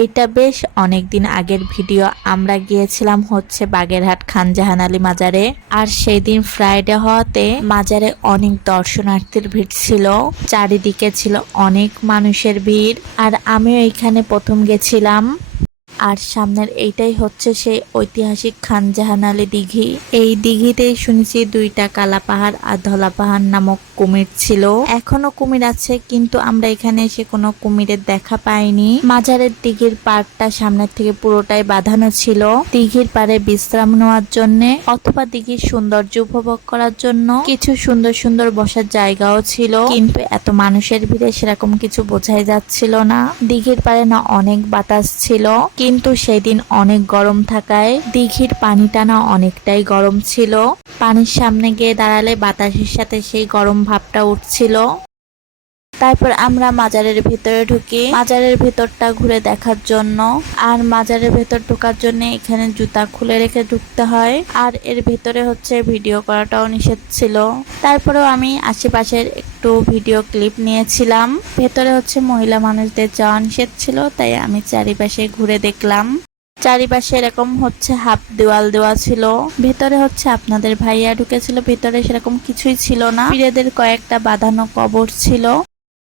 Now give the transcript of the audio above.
এইটা বেশ অনেক দিন আগের ভিডিও। আমরা গিয়েছিলাম হচ্ছে বাগেরহাট খান জাহান আলী মাজারে। আর সেই দিন ফ্রাইডে হওয়াতে মাজারে অনেক দর্শনার্থীর ভিড় ছিল, চারিদিকে ছিল অনেক মানুষের ভিড়। আর আমিও এখানে প্রথম গেছিলাম। আর সামনের এইটাই হচ্ছে সেই ঐতিহাসিক খান জাহান আলী দিঘি। এই দিঘিতেই শুনেছি দুইটা কালা পাহাড় আর ধলা পাহাড় নামক কুমির ছিল। এখনো কুমির আছে, কিন্তু আমরা এখানে এসে কোনো কুমিরের দেখা পাইনি। মাজারের দিঘির পাড়টা সামনের থেকে পুরোটাই বাঁধানো ছিল, দিঘির পাড়ে বিশ্রাম নেওয়ার জন্য অথবা দিঘির সৌন্দর্য উপভোগ করার জন্য। কিছু সুন্দর সুন্দর বসার জায়গাও ছিল, কিন্তু এত মানুষের ভিড়ে সেরকম কিছু বোঝাই যাচ্ছিল না। দিঘির পাড়ে না অনেক বাতাস ছিল, কিন্তু সেদিন অনেক গরম থাকায় দিঘির পানিটা না অনেকটাই গরম ছিল। পানির সামনে গিয়ে দাঁড়ালে বাতাসের সাথে সেই গরম ভাবটা উঠছিল। তারপর আমরা মাজারের ভিতরে ঢুকি, মাজারের ভেতরটা ঘুরে দেখার জন্য। আর মাজারের ভেতর ঢোকার জন্য এখানে জুতা খুলে রেখে ঢুকতে হয়। আর এর ভেতরে হচ্ছে ভিডিও করাটাও নিষেধ ছিল। তারপরেও আমি আশেপাশের একটু ভিডিও ক্লিপ নিয়েছিলাম। ভেতরে হচ্ছে মহিলা মানুষদের যাওয়া নিষেধ ছিল, তাই আমি চারিপাশে ঘুরে দেখলাম। চারিপাশে এরকম হচ্ছে হাফ দেওয়াল দেওয়া ছিল। ভেতরে হচ্ছে আপনাদের ভাইয়া ঢুকেছিল, ভেতরে সেরকম কিছুই ছিল না। পীরেদের কয়েকটা বাঁধানো কবর ছিল।